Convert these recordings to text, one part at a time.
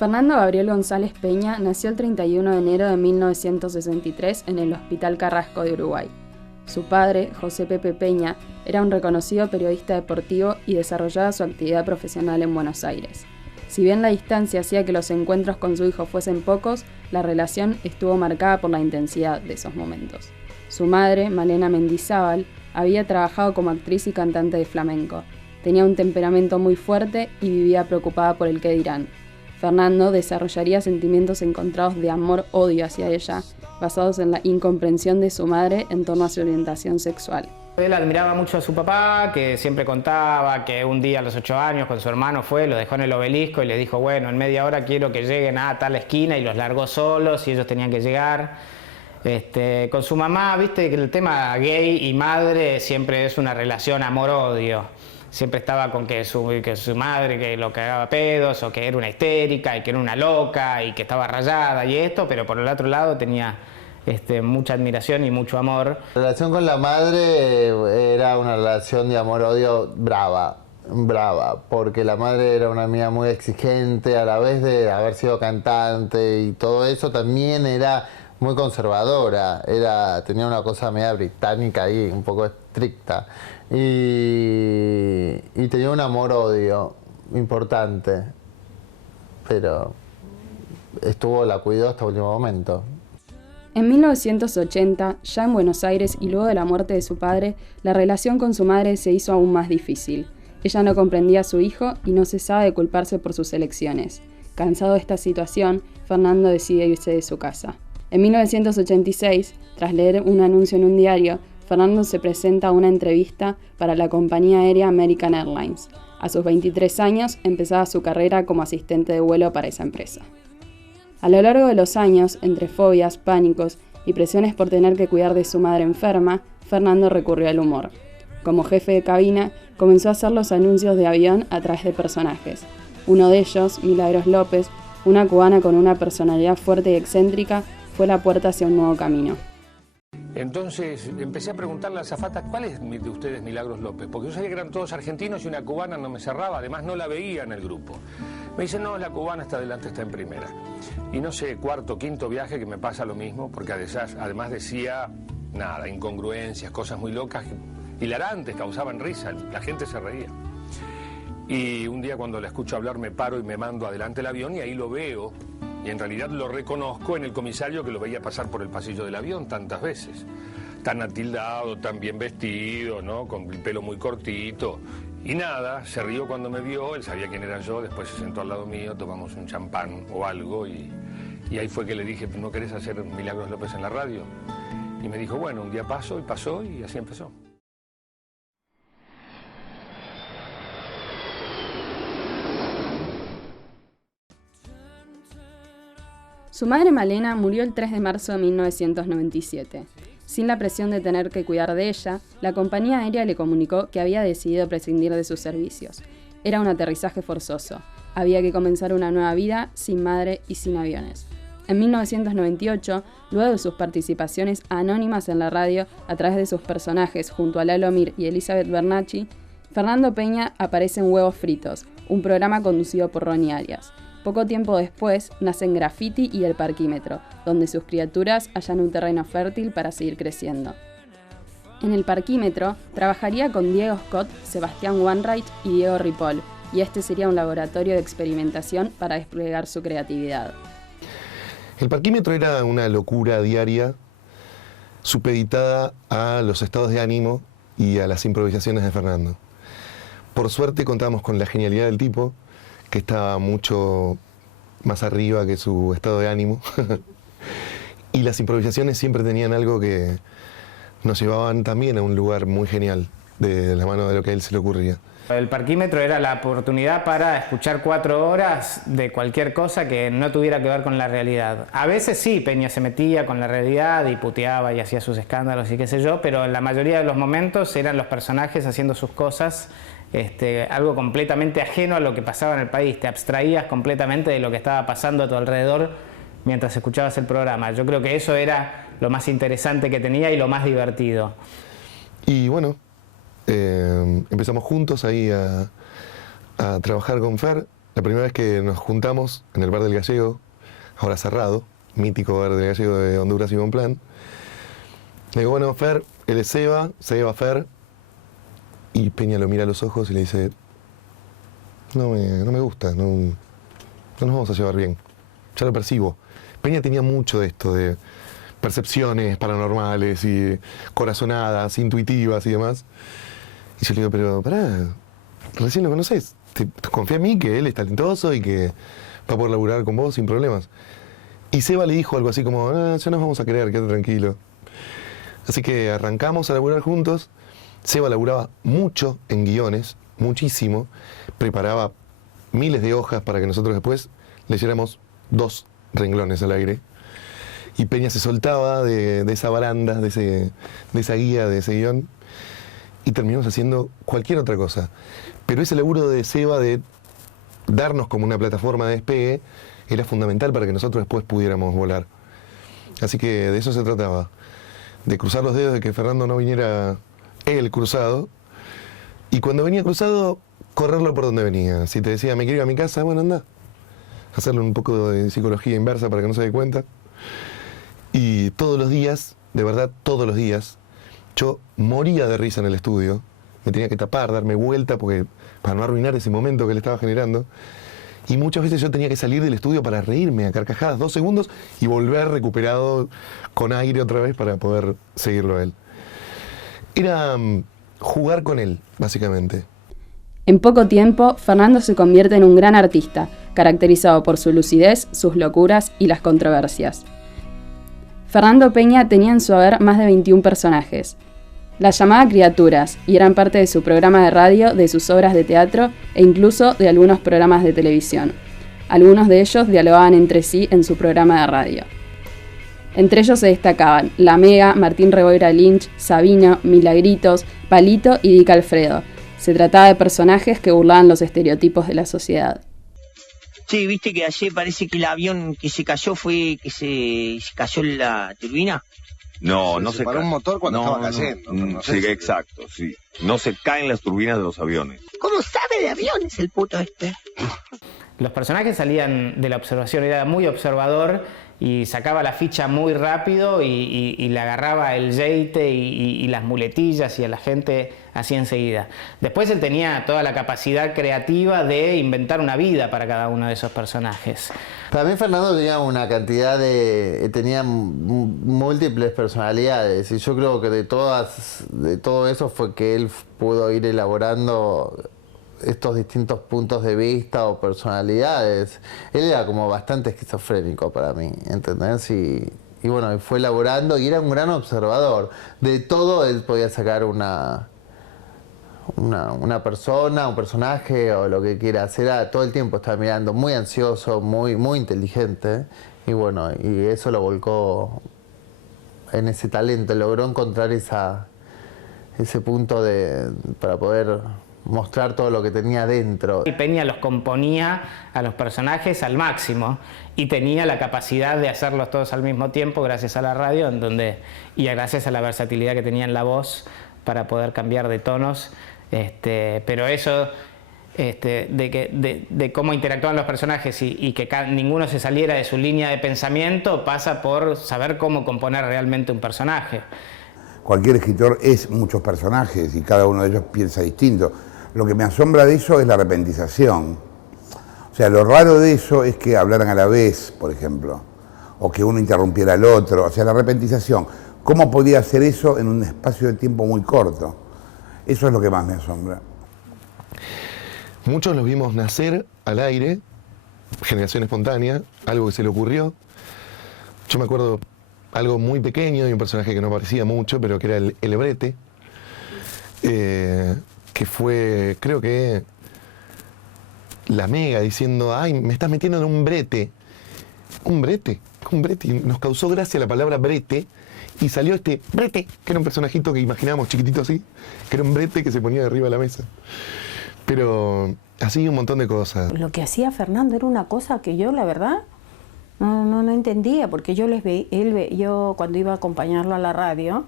Fernando Gabriel González Peña nació el 31 de enero de 1963 en el Hospital Carrasco de Uruguay. Su padre, José Pepe Peña, era un reconocido periodista deportivo y desarrollaba su actividad profesional en Buenos Aires. Si bien la distancia hacía que los encuentros con su hijo fuesen pocos, la relación estuvo marcada por la intensidad de esos momentos. Su madre, Malena Mendizábal, había trabajado como actriz y cantante de flamenco. Tenía un temperamento muy fuerte y vivía preocupada por el qué dirán. Fernando desarrollaría sentimientos encontrados de amor-odio hacia ella, basados en la incomprensión de su madre en torno a su orientación sexual. Él admiraba mucho a su papá, que siempre contaba que un día a los 8 años con su hermano lo dejó en el Obelisco y le dijo, bueno, en media hora quiero que lleguen a tal esquina, y los largó solos y ellos tenían que llegar. Con su mamá, viste que el tema gay y madre siempre es una relación amor-odio. Siempre estaba con que su madre que lo cagaba pedos, o que era una histérica, y que era una loca, y que estaba rayada y esto, pero por el otro lado tenía mucha admiración y mucho amor. La relación con la madre era una relación de amor-odio brava, porque la madre era una amiga muy exigente, a la vez de haber sido cantante y todo eso, también era muy conservadora, tenía una cosa media británica ahí, un poco estricta. Y tenía un amor-odio importante, pero la cuidó hasta el último momento. En 1980, ya en Buenos Aires y luego de la muerte de su padre, la relación con su madre se hizo aún más difícil. Ella no comprendía a su hijo y no cesaba de culparse por sus elecciones. Cansado de esta situación, Fernando decide irse de su casa. En 1986, tras leer un anuncio en un diario, Fernando se presenta a una entrevista para la compañía aérea American Airlines. A sus 23 años empezaba su carrera como asistente de vuelo para esa empresa. A lo largo de los años, entre fobias, pánicos y presiones por tener que cuidar de su madre enferma, Fernando recurrió al humor. Como jefe de cabina, comenzó a hacer los anuncios de avión a través de personajes. Uno de ellos, Milagros López, una cubana con una personalidad fuerte y excéntrica, fue la puerta hacia un nuevo camino. Entonces empecé a preguntarle a la azafata, ¿cuál es de ustedes Milagros López? Porque yo sabía que eran todos argentinos y una cubana no me cerraba, además no la veía en el grupo. Me dice, no, la cubana está adelante, está en primera. Y no sé, cuarto, quinto viaje que me pasa lo mismo, porque además decía, nada, incongruencias, cosas muy locas, hilarantes, causaban risa, la gente se reía. Y un día cuando la escucho hablar me paro y me mando adelante el avión y ahí lo veo. Y en realidad lo reconozco en el comisario que lo veía pasar por el pasillo del avión tantas veces. Tan atildado, tan bien vestido, ¿no? Con el pelo muy cortito. Y nada, se rió cuando me vio, él sabía quién era yo, después se sentó al lado mío, tomamos un champán o algo y ahí fue que le dije, ¿no querés hacer Milagros López en la radio? Y me dijo, bueno, un día pasó y así empezó. Su madre Malena murió el 3 de marzo de 1997. Sin la presión de tener que cuidar de ella, la compañía aérea le comunicó que había decidido prescindir de sus servicios. Era un aterrizaje forzoso. Había que comenzar una nueva vida sin madre y sin aviones. En 1998, luego de sus participaciones anónimas en la radio a través de sus personajes junto a Lalo Mir y Elizabeth Bernacchi, Fernando Peña aparece en Huevos Fritos, un programa conducido por Ronnie Arias. Poco tiempo después nacen Graffiti y El Parquímetro, donde sus criaturas hallan un terreno fértil para seguir creciendo. En El Parquímetro trabajaría con Diego Scott, Sebastián Wainwright y Diego Ripoll, y este sería un laboratorio de experimentación para desplegar su creatividad. El Parquímetro era una locura diaria, supeditada a los estados de ánimo y a las improvisaciones de Fernando. Por suerte contábamos con la genialidad del tipo, que estaba mucho más arriba que su estado de ánimo. Y las improvisaciones siempre tenían algo que nos llevaban también a un lugar muy genial, de la mano de lo que a él se le ocurría. El Parquímetro era la oportunidad para escuchar 4 horas de cualquier cosa que no tuviera que ver con la realidad. A veces sí, Peña se metía con la realidad y puteaba y hacía sus escándalos y qué sé yo, pero en la mayoría de los momentos eran los personajes haciendo sus cosas, algo completamente ajeno a lo que pasaba en el país. Te abstraías completamente de lo que estaba pasando a tu alrededor mientras escuchabas el programa. Yo creo que eso era lo más interesante que tenía y lo más divertido. Y bueno, empezamos juntos ahí a trabajar con Fer la primera vez que nos juntamos en el Bar del Gallego, ahora cerrado, mítico Bar del Gallego de Honduras y Bonplan, le digo, bueno, Fer, él es Seba, Fer, y Peña lo mira a los ojos y le dice, no me gusta, no nos vamos a llevar bien, ya lo percibo. Peña tenía mucho de esto, de percepciones paranormales y corazonadas, intuitivas y demás. Y yo le digo, pero pará, recién lo conoces, confía en mí que él es talentoso y que va a poder laburar con vos sin problemas. Y Seba le dijo algo así como, ya nos vamos a querer, quédate tranquilo. Así que arrancamos a laburar juntos. Seba laburaba mucho en guiones, muchísimo, preparaba miles de hojas para que nosotros después leyéramos 2 renglones al aire. Y Peña se soltaba de esa baranda, de esa guía, de ese guión, y terminamos haciendo cualquier otra cosa. Pero ese laburo de Seba de darnos como una plataforma de despegue era fundamental para que nosotros después pudiéramos volar. Así que de eso se trataba, de cruzar los dedos de que Fernando no viniera él cruzado, y cuando venía cruzado, correrlo por donde venía. Si te decía, me quiero ir a mi casa, bueno, anda. Hacerle un poco de psicología inversa para que no se dé cuenta. Y todos los días, de verdad, todos los días, yo moría de risa en el estudio. Me tenía que tapar, darme vuelta, para no arruinar ese momento que le estaba generando. Y muchas veces yo tenía que salir del estudio para reírme a carcajadas 2 segundos y volver recuperado con aire otra vez para poder seguirlo a él. Era jugar con él, básicamente. En poco tiempo, Fernando se convierte en un gran artista, caracterizado por su lucidez, sus locuras y las controversias. Fernando Peña tenía en su haber más de 21 personajes. Las llamaba criaturas y eran parte de su programa de radio, de sus obras de teatro e incluso de algunos programas de televisión. Algunos de ellos dialogaban entre sí en su programa de radio. Entre ellos se destacaban La Mega, Martín Reboira Lynch, Sabino, Milagritos, Palito y Dick Alfredo. Se trataba de personajes que burlaban los estereotipos de la sociedad. Sí, viste que ayer parece que el avión que se cayó fue que se cayó la turbina. No se paró un motor cuando estaba cayendo. No sí, exacto, sí. No se caen las turbinas de los aviones. ¿Cómo sabe de aviones el puto este? Los personajes salían de la observación, era muy observador y sacaba la ficha muy rápido y le agarraba el yeite y las muletillas y a la gente así enseguida. Después él tenía toda la capacidad creativa de inventar una vida para cada uno de esos personajes. Para mí Fernando tenía múltiples personalidades y yo creo que de todo eso fue que él pudo ir elaborando estos distintos puntos de vista o personalidades. Él era como bastante esquizofrénico para mí, ¿entendés? Y bueno, fue elaborando y era un gran observador. De todo él podía sacar una persona, un personaje o lo que quiera hacer. Todo el tiempo estaba mirando, muy ansioso, muy inteligente. Y bueno, y eso lo volcó en ese talento, logró encontrar ese punto para poder mostrar todo lo que tenía dentro. Y Peña los componía a los personajes al máximo y tenía la capacidad de hacerlos todos al mismo tiempo gracias a la radio y gracias a la versatilidad que tenía en la voz para poder cambiar de tonos. Pero eso de cómo interactuaban los personajes y que ninguno se saliera de su línea de pensamiento pasa por saber cómo componer realmente un personaje. Cualquier escritor es muchos personajes y cada uno de ellos piensa distinto. Lo que me asombra de eso es la repentización. O sea, lo raro de eso es que hablaran a la vez, por ejemplo, o que uno interrumpiera al otro. O sea, la repentización. ¿Cómo podía hacer eso en un espacio de tiempo muy corto? Eso es lo que más me asombra. Muchos los vimos nacer al aire, generación espontánea, algo que se le ocurrió. Yo me acuerdo algo muy pequeño de un personaje que no parecía mucho, pero que era el Brete, que fue, creo que, la Mega diciendo, ay, me estás metiendo en un brete. Un brete. Y nos causó gracia la palabra brete, y salió este Brete, que era un personajito que imaginábamos chiquitito así, que era un brete que se ponía de arriba de la mesa. Pero así un montón de cosas. Lo que hacía Fernando era una cosa que yo, la verdad, no entendía, porque yo cuando iba a acompañarlo a la radio,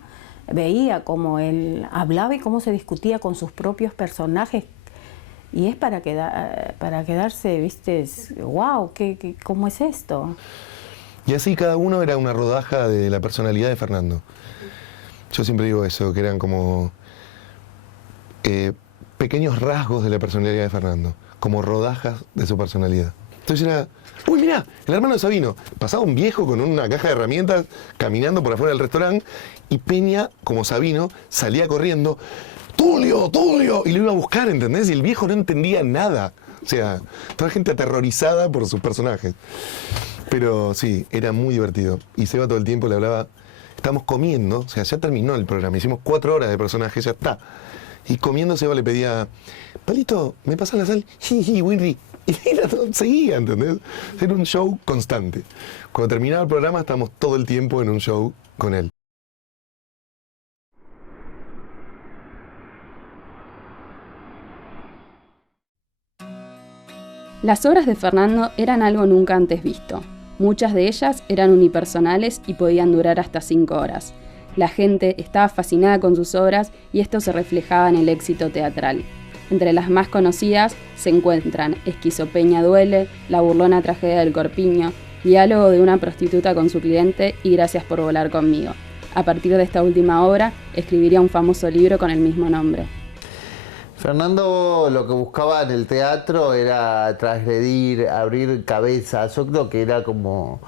veía cómo él hablaba y cómo se discutía con sus propios personajes, y es para quedarse, viste, wow, ¿cómo es esto? Y así cada uno era una rodaja de la personalidad de Fernando. Yo siempre digo eso, que eran como pequeños rasgos de la personalidad de Fernando, como rodajas de su personalidad. Entonces era, uy, mirá, el hermano de Sabino. Pasaba un viejo con una caja de herramientas caminando por afuera del restaurante y Peña, como Sabino, salía corriendo, ¡Tulio, Tulio! Y lo iba a buscar, ¿entendés? Y el viejo no entendía nada. O sea, toda la gente aterrorizada por sus personajes. Pero sí, era muy divertido. Y Seba todo el tiempo le hablaba, estamos comiendo, o sea, ya terminó el programa, hicimos 4 horas de personajes, ya está. Y comiendo Seba le pedía, Palito, ¿me pasas la sal? Winry. Y seguía, ¿entendés? Era un show constante. Cuando terminaba el programa estábamos todo el tiempo en un show con él. Las obras de Fernando eran algo nunca antes visto. Muchas de ellas eran unipersonales y podían durar hasta 5 horas. La gente estaba fascinada con sus obras y esto se reflejaba en el éxito teatral. Entre las más conocidas se encuentran Esquizopeña duele, La burlona tragedia del corpiño, Diálogo de una prostituta con su cliente y Gracias por volar conmigo. A partir de esta última obra, escribiría un famoso libro con el mismo nombre. Fernando lo que buscaba en el teatro era transgredir, abrir cabezas. Yo creo que era como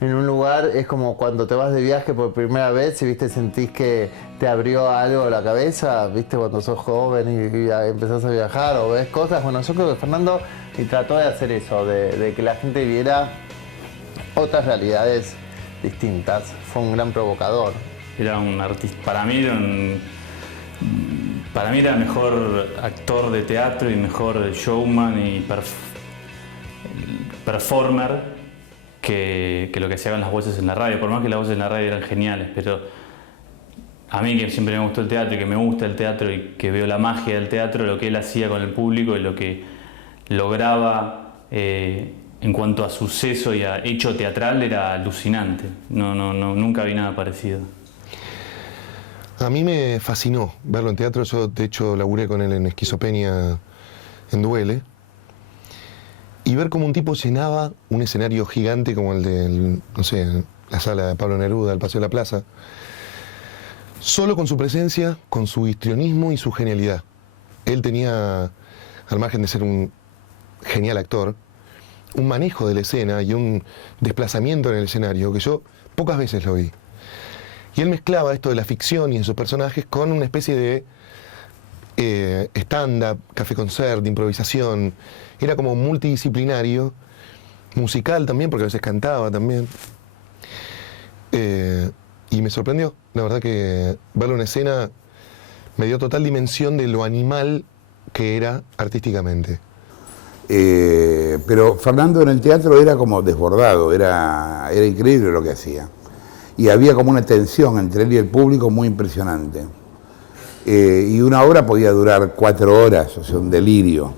en un lugar, es como cuando te vas de viaje por primera vez y viste, sentís que te abrió algo la cabeza, viste, cuando sos joven y empezás a viajar o ves cosas. Bueno, yo creo que Fernando trató de hacer eso, de que la gente viera otras realidades distintas. Fue un gran provocador. Era un artista, para mí era el mejor actor de teatro y mejor showman y performer que lo que hacían las voces en la radio. Por más que las voces en la radio eran geniales, pero a mí, que siempre me gustó el teatro y que me gusta el teatro y que veo la magia del teatro, lo que él hacía con el público y lo que lograba en cuanto a suceso y a hecho teatral era alucinante. Nunca vi nada parecido. A mí me fascinó verlo en teatro. Yo, de hecho, laburé con él en Esquizopeña en Duele. Y ver cómo un tipo llenaba un escenario gigante como el de, no sé, la sala de Pablo Neruda, el Paseo de la Plaza, solo con su presencia, con su histrionismo y su genialidad. Él tenía, al margen de ser un genial actor, un manejo de la escena y un desplazamiento en el escenario que yo pocas veces lo vi. Y él mezclaba esto de la ficción y en sus personajes con una especie de stand-up, café-concert, de improvisación. Era como multidisciplinario, musical también, porque a veces cantaba también. Y me sorprendió, la verdad que verlo en escena me dio total dimensión de lo animal que era artísticamente. Pero Fernando en el teatro era como desbordado, era increíble lo que hacía. Y había como una tensión entre él y el público muy impresionante. Y una obra podía durar 4 horas, o sea, un delirio.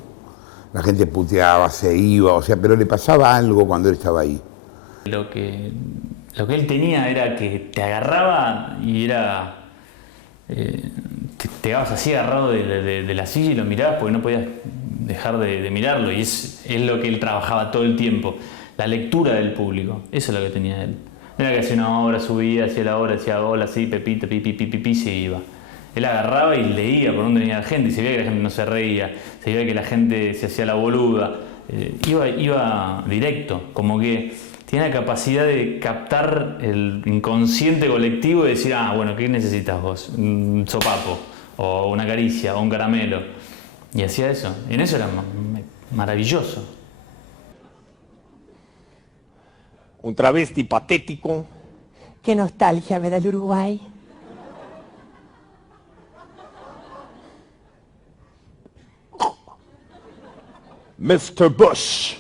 La gente puteaba, se iba, o sea, pero le pasaba algo cuando él estaba ahí. Lo que él tenía era que te agarraba y era... te quedabas así agarrado de la silla y lo mirabas porque no podías dejar de mirarlo. Y es lo que él trabajaba todo el tiempo. La lectura del público, eso es lo que tenía él. No era que hacía una obra, subía, hacía la obra, decía hola, sí, pepito, pipi, se iba. Él agarraba y leía por dónde venía la gente, y se veía que la gente no se reía, se veía que la gente se hacía la boluda. Iba directo, como que tiene la capacidad de captar el inconsciente colectivo y decir, ah, bueno, ¿qué necesitas vos? Un sopapo, o una caricia, o un caramelo. Y hacía eso. Y en eso era maravilloso. Un travesti patético. Qué nostalgia me da el Uruguay. Mr. Bush,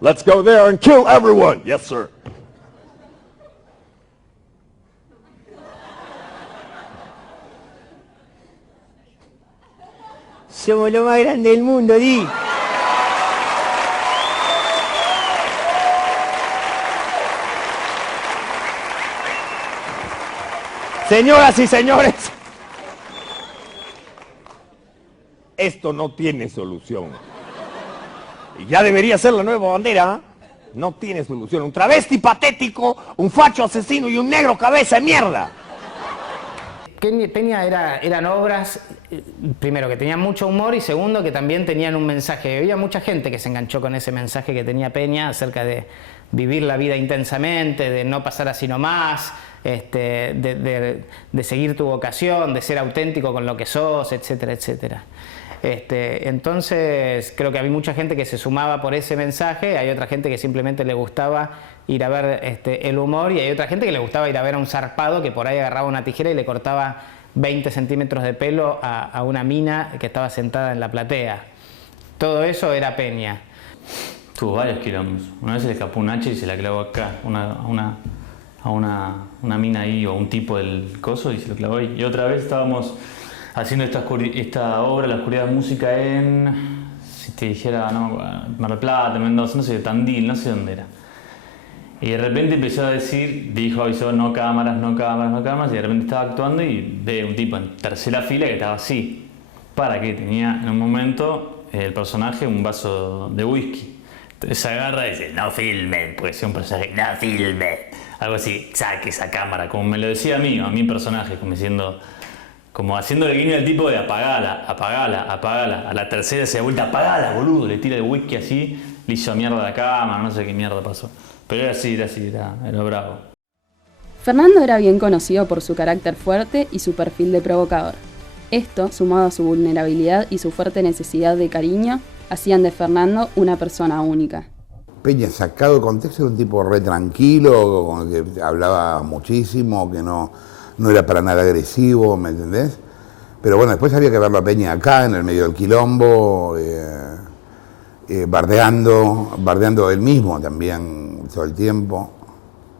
let's go there and kill everyone. Yes, sir. Somos lo más grande del mundo, Di. Señoras y señores, esto no tiene solución. Y ya debería ser la nueva bandera, ¿eh? No tiene solución. Un travesti patético, un facho asesino y un negro cabeza de mierda. Peña eran obras, primero, que tenían mucho humor y segundo, que también tenían un mensaje. Había mucha gente que se enganchó con ese mensaje que tenía Peña acerca de vivir la vida intensamente, de no pasar así nomás, de seguir tu vocación, de ser auténtico con lo que sos, etcétera, etcétera. Entonces creo que había mucha gente que se sumaba por ese mensaje, hay otra gente que simplemente le gustaba ir a ver el humor y hay otra gente que le gustaba ir a ver a un zarpado que por ahí agarraba una tijera y le cortaba 20 centímetros de pelo a una mina que estaba sentada en la platea. Todo eso era Peña. Tuvo varios quilombos. Una vez se le escapó un hacha y se la clavó acá a una mina ahí o un tipo del coso y se lo clavó ahí. Y otra vez estábamos haciendo esta obra, La Oscuridad Música, en, si te dijera, no, Mar del Plata, Mendoza, no sé, Tandil, no sé dónde era. Y de repente empezó a decir, avisó, no cámaras, no cámaras, no cámaras, y de repente estaba actuando y ve un tipo en tercera fila que estaba así. Para que tenía en un momento el personaje un vaso de whisky. Entonces se agarra y dice, no filmen, porque es un personaje, no filmen. Algo así, saque esa cámara, como me lo decía a mi personaje, como diciendo, como haciéndole guiño al tipo de apagala, apagala, apagala. A la tercera se da vuelta, apagala, boludo, le tira el whisky así, le hizo mierda la cámara, no sé qué mierda pasó. Pero era así, era bravo. Fernando era bien conocido por su carácter fuerte y su perfil de provocador. Esto, sumado a su vulnerabilidad y su fuerte necesidad de cariño, hacían de Fernando una persona única. Peña, sacado de contexto, era un tipo re tranquilo, con el que hablaba muchísimo, que no era para nada agresivo, ¿me entendés? Pero bueno, después había que verlo a Peña acá, en el medio del quilombo, bardeando él mismo también todo el tiempo.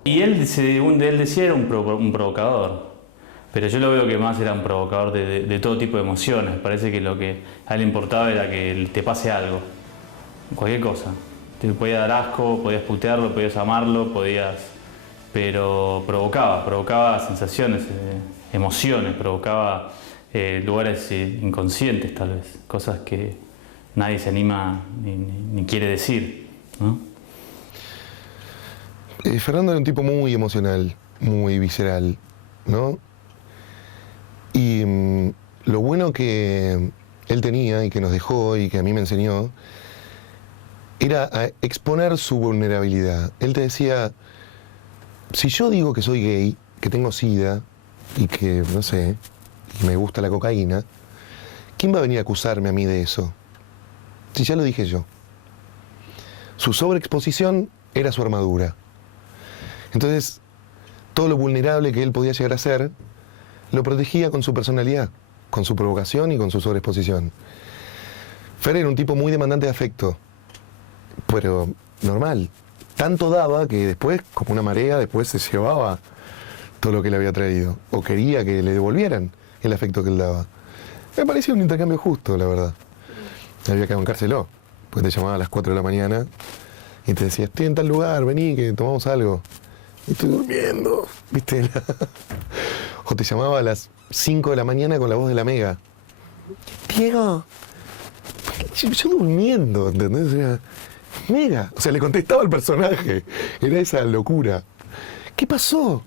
Y él decía era un provocador, pero yo lo veo que más era un provocador de todo tipo de emociones. Parece que lo que a él le importaba era que te pase algo, cualquier cosa. Te podía dar asco, podías putearlo, podías amarlo, pero provocaba sensaciones, emociones, provocaba lugares inconscientes tal vez, cosas que nadie se anima ni quiere decir, ¿no? Fernando era un tipo muy emocional, muy visceral, ¿no? Y lo bueno que él tenía y que nos dejó y que a mí me enseñó era a exponer su vulnerabilidad. Él te decía, si yo digo que soy gay, que tengo SIDA y que, no sé, me gusta la cocaína, ¿quién va a venir a acusarme a mí de eso? Si ya lo dije yo. Su sobreexposición era su armadura. Entonces, todo lo vulnerable que él podía llegar a ser, lo protegía con su personalidad, con su provocación y con su sobreexposición. Fer era un tipo muy demandante de afecto, pero normal. Tanto daba que después, como una marea, después se llevaba todo lo que le había traído. O quería que le devolvieran el afecto que él daba. Me parecía un intercambio justo, la verdad. Había que bancárselo. Pues te llamaba a las 4 de la mañana y te decía, estoy en tal lugar, vení, que tomamos algo. Y estoy durmiendo, ¿viste? O te llamaba a las 5 de la mañana con la voz de la Mega. Diego, yo durmiendo, ¿entendés? Era, Mega. O sea, le contestaba al personaje. Era esa locura. ¿Qué pasó?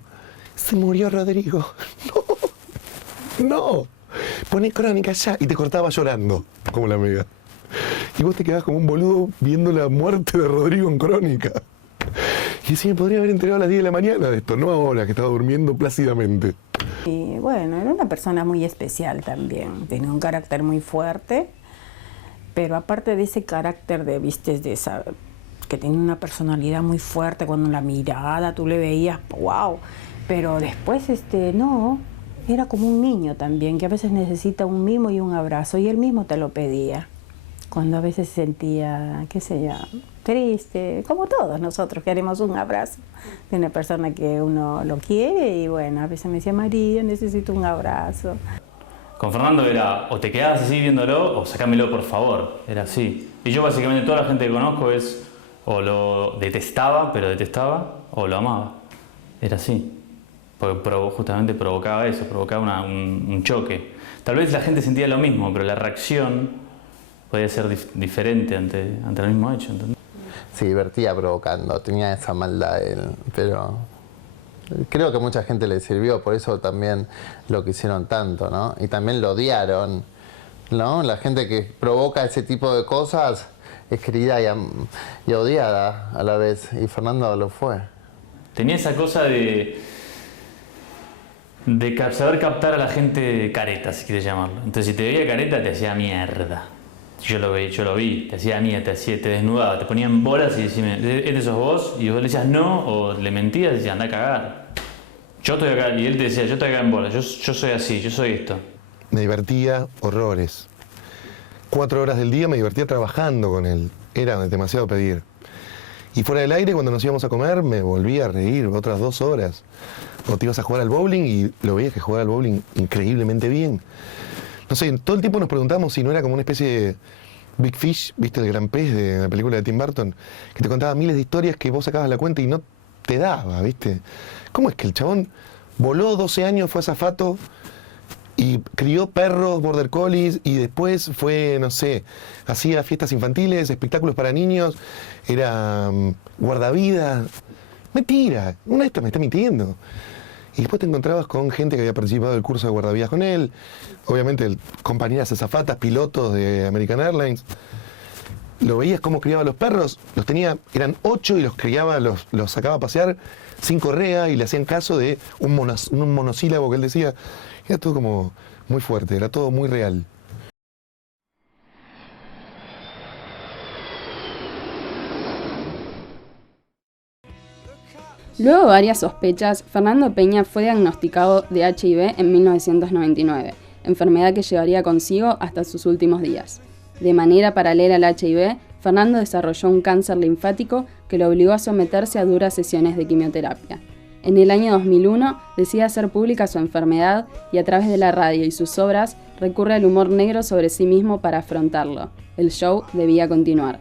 Se murió Rodrigo. No. Poné Crónica ya. Y te cortaba llorando, como la Mega. Y vos te quedabas como un boludo viendo la muerte de Rodrigo en Crónica. Y decía, me podría haber enterado a las 10 de la mañana de esto, no ahora, que estaba durmiendo plácidamente. Y bueno, era una persona muy especial también. Tenía un carácter muy fuerte. Pero aparte de ese carácter que tenía una personalidad muy fuerte, cuando la mirada tú le veías, wow. Pero después, no, era como un niño también, que a veces necesita un mimo y un abrazo, y él mismo te lo pedía. Cuando a veces se sentía, qué sé yo, triste, como todos nosotros queremos un abrazo de una persona que uno lo quiere, y bueno, a veces me decía, María, necesito un abrazo. Con Fernando era, o te quedabas así viéndolo, o sacámelo por favor, era así. Y yo básicamente toda la gente que conozco o lo detestaba, o lo amaba. Era así. Porque justamente provocaba eso, provocaba un choque. Tal vez la gente sentía lo mismo, pero la reacción podía ser diferente ante el mismo hecho, ¿entendés? Se divertía provocando, tenía esa maldad él, pero creo que mucha gente le sirvió, por eso también lo quisieron tanto, ¿no? Y también lo odiaron, ¿no? La gente que provoca ese tipo de cosas es querida y odiada a la vez, y Fernando lo fue. Tenía esa cosa de saber captar a la gente careta, si quieres llamarlo. Entonces, si te veía careta, te hacía mierda. Yo lo vi, te hacía mierda, te desnudaba, te ponían bolas y decían, ¿este sos vos? Y vos le decías no, o le mentías y decías, anda a cagar. Yo estoy acá, y él te decía, yo estoy acá en bolas, yo soy así, yo soy esto. Me divertía horrores. 4 horas del día me divertía trabajando con él. Era demasiado pedir. Y fuera del aire, cuando nos íbamos a comer, me volvía a reír otras 2 horas. O te ibas a jugar al bowling y lo veías que jugaba al bowling increíblemente bien. No sé, todo el tiempo nos preguntamos si no era como una especie de Big Fish, ¿viste? El gran pez de la película de Tim Burton, que te contaba miles de historias que vos sacabas la cuenta y no te daba, ¿viste? ¿Cómo es que el chabón voló 12 años, fue azafato y crió perros, border collies, y después fue, no sé, hacía fiestas infantiles, espectáculos para niños, era guardavidas? Mentira, una de estas me está mintiendo. Y después te encontrabas con gente que había participado del curso de guardavidas con él, obviamente compañeras azafatas, pilotos de American Airlines. Lo veías cómo criaba los perros, eran 8 y los criaba, los sacaba a pasear sin correa y le hacían caso de un monosílabo que él decía. Era todo como muy fuerte, era todo muy real. Luego de varias sospechas, Fernando Peña fue diagnosticado de HIV en 1999, enfermedad que llevaría consigo hasta sus últimos días. De manera paralela al HIV, Fernando desarrolló un cáncer linfático que lo obligó a someterse a duras sesiones de quimioterapia. En el año 2001 decide hacer pública su enfermedad y a través de la radio y sus obras recurre al humor negro sobre sí mismo para afrontarlo. El show debía continuar.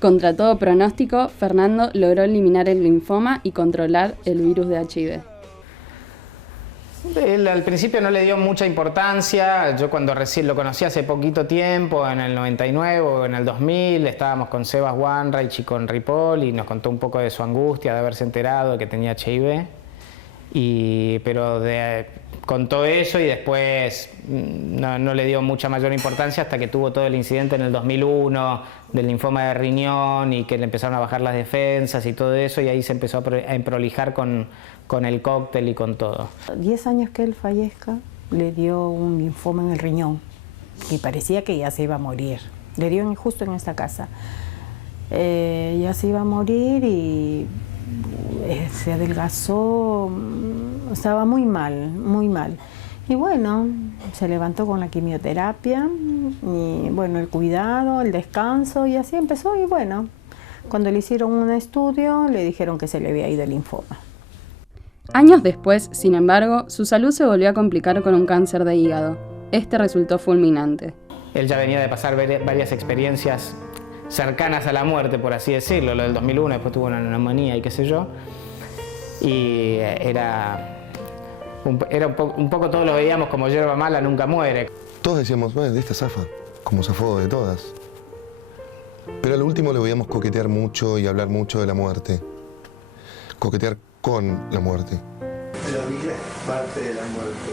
Contra todo pronóstico, Fernando logró eliminar el linfoma y controlar el virus de HIV. Él al principio no le dio mucha importancia. Yo cuando recién lo conocí hace poquito tiempo, en el 99 o en el 2000, estábamos con Sebas Wanreich y con Ripoll y nos contó un poco de su angustia de haberse enterado de que tenía HIV. Pero contó eso y después no le dio mucha mayor importancia hasta que tuvo todo el incidente en el 2001 del linfoma de riñón y que le empezaron a bajar las defensas y todo eso, y ahí se empezó a emprolijar con el cóctel y con todo. 10 años que él fallezca, le dio un linfoma en el riñón y parecía que ya se iba a morir. Le dio justo en esta casa. Ya se iba a morir y se adelgazó, estaba muy mal, muy mal. Y bueno, se levantó con la quimioterapia y bueno, el cuidado, el descanso y así empezó. Y bueno, cuando le hicieron un estudio le dijeron que se le había ido el linfoma. Años después, sin embargo, su salud se volvió a complicar con un cáncer de hígado. Este resultó fulminante. Él ya venía de pasar varias experiencias cercanas a la muerte, por así decirlo, lo del 2001, después tuvo una neumonía y qué sé yo, y un poco todos lo veíamos como hierba mala nunca muere. Todos decíamos, bueno, de esta zafa, como zafó de todas. Pero al último le veíamos coquetear mucho y hablar mucho de la muerte. Coquetear con la muerte. La vida es parte de la muerte.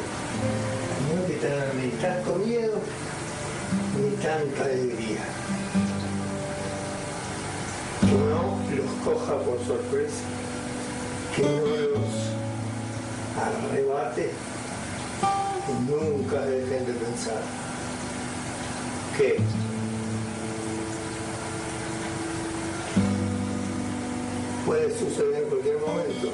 No hay que tener ni tanto miedo ni tanta alegría. Que no los coja por sorpresa, que no los arrebate y nunca dejen de pensar que puede suceder en cualquier momento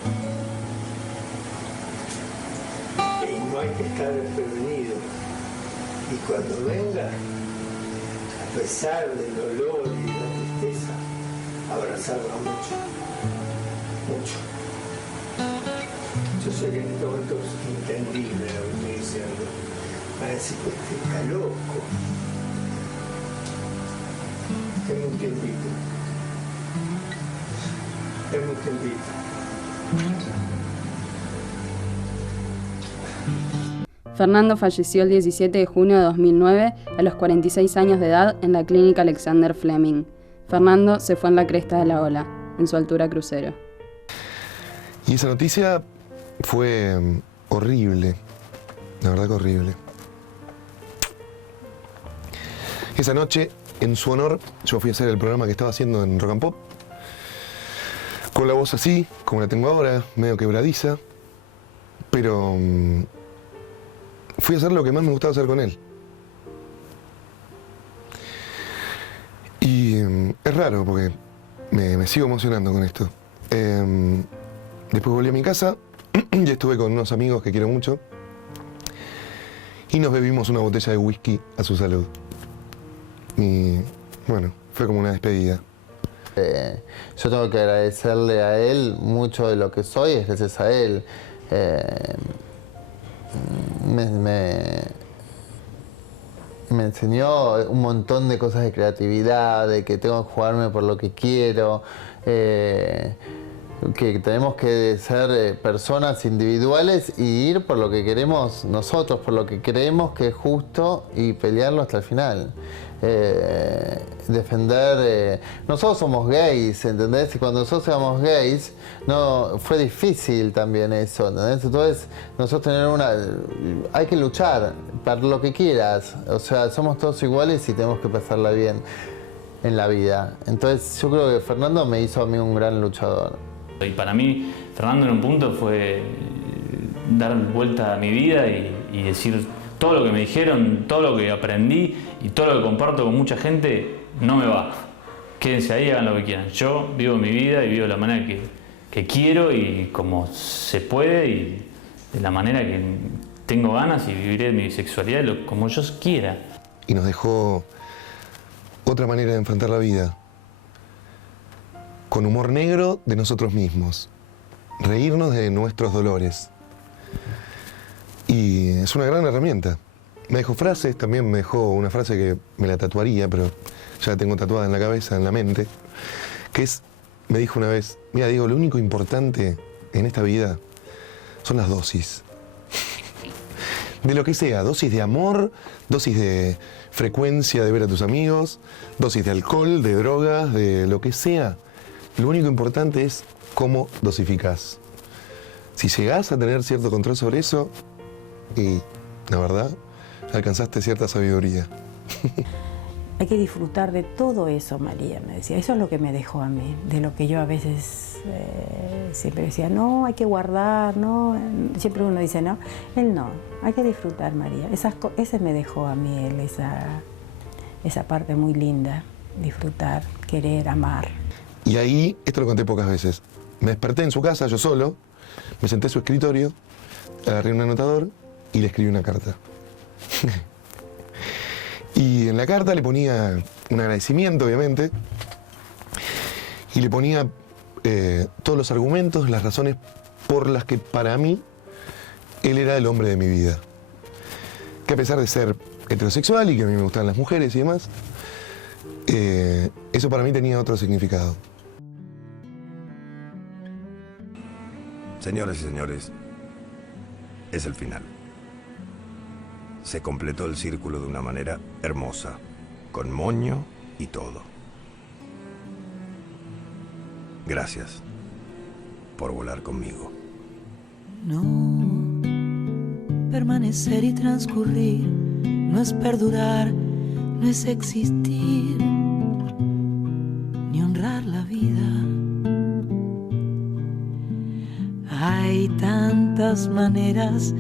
y no hay que estar desprevenido, y cuando venga, a pesar del dolor y de la tristeza, abrazarla mucho, mucho. Yo sé que en este momento es entendible lo que estoy diciendo. Para decir que este está loco. Tengo un tiempito. Tengo un tiempito. Fernando falleció el 17 de junio de 2009 a los 46 años de edad en la clínica Alexander Fleming. Fernando se fue en la cresta de la ola, en su altura crucero. Y esa noticia fue horrible, la verdad que horrible. Esa noche, en su honor, yo fui a hacer el programa que estaba haciendo en Rock and Pop, con la voz así, como la tengo ahora, medio quebradiza, pero fui a hacer lo que más me gustaba hacer con él. Y es raro porque me sigo emocionando con esto. Después volví a mi casa y estuve con unos amigos que quiero mucho y nos bebimos una botella de whisky a su salud. Y bueno, fue como una despedida. Yo tengo que agradecerle a él mucho de lo que soy, es gracias a él. Me enseñó un montón de cosas de creatividad, de que tengo que jugarme por lo que quiero, que tenemos que ser personas individuales y ir por lo que queremos nosotros, por lo que creemos que es justo y pelearlo hasta el final. Defender... nosotros somos gays, ¿entendés? Y cuando nosotros éramos gays, no, fue difícil también eso, ¿entendés? Entonces, nosotros hay que luchar para lo que quieras. O sea, somos todos iguales y tenemos que pasarla bien en la vida. Entonces, yo creo que Fernando me hizo a mí un gran luchador. Y para mí, Fernando en un punto fue dar vuelta a mi vida y decir todo lo que me dijeron, todo lo que aprendí y todo lo que comparto con mucha gente, no me va. Quédense ahí, hagan lo que quieran. Yo vivo mi vida y vivo de la manera que quiero y como se puede y de la manera que tengo ganas y viviré mi sexualidad como yo quiera. Y nos dejó otra manera de enfrentar la vida. Con humor negro de nosotros mismos, reírnos de nuestros dolores. Y es una gran herramienta. Me dejó frases, también me dejó una frase que me la tatuaría, pero ya la tengo tatuada en la cabeza, en la mente, que me dijo una vez, mira Diego, lo único importante en esta vida son las dosis. De lo que sea, dosis de amor, dosis de frecuencia de ver a tus amigos, dosis de alcohol, de drogas, de lo que sea. Lo único importante es cómo dosificás. Si llegás a tener cierto control sobre eso, y la verdad, alcanzaste cierta sabiduría. Hay que disfrutar de todo eso, María me decía. Eso es lo que me dejó a mí, de lo que yo a veces siempre decía, no, hay que guardar, no. Siempre uno dice, no. Él no, hay que disfrutar, María. Ese me dejó a mí, él, esa parte muy linda, disfrutar, querer, amar. Y ahí, esto lo conté pocas veces, me desperté en su casa, yo solo, me senté en su escritorio, agarré un anotador y le escribí una carta. Y en la carta le ponía un agradecimiento, obviamente, y le ponía todos los argumentos, las razones por las que para mí él era el hombre de mi vida. Que a pesar de ser heterosexual y que a mí me gustaban las mujeres y demás, eso para mí tenía otro significado. Señoras y señores, es el final. Se completó el círculo de una manera hermosa, con moño y todo. Gracias por volar conmigo. No, permanecer y transcurrir no es perdurar, no es existir, ni honrar la vida. Hay tantas maneras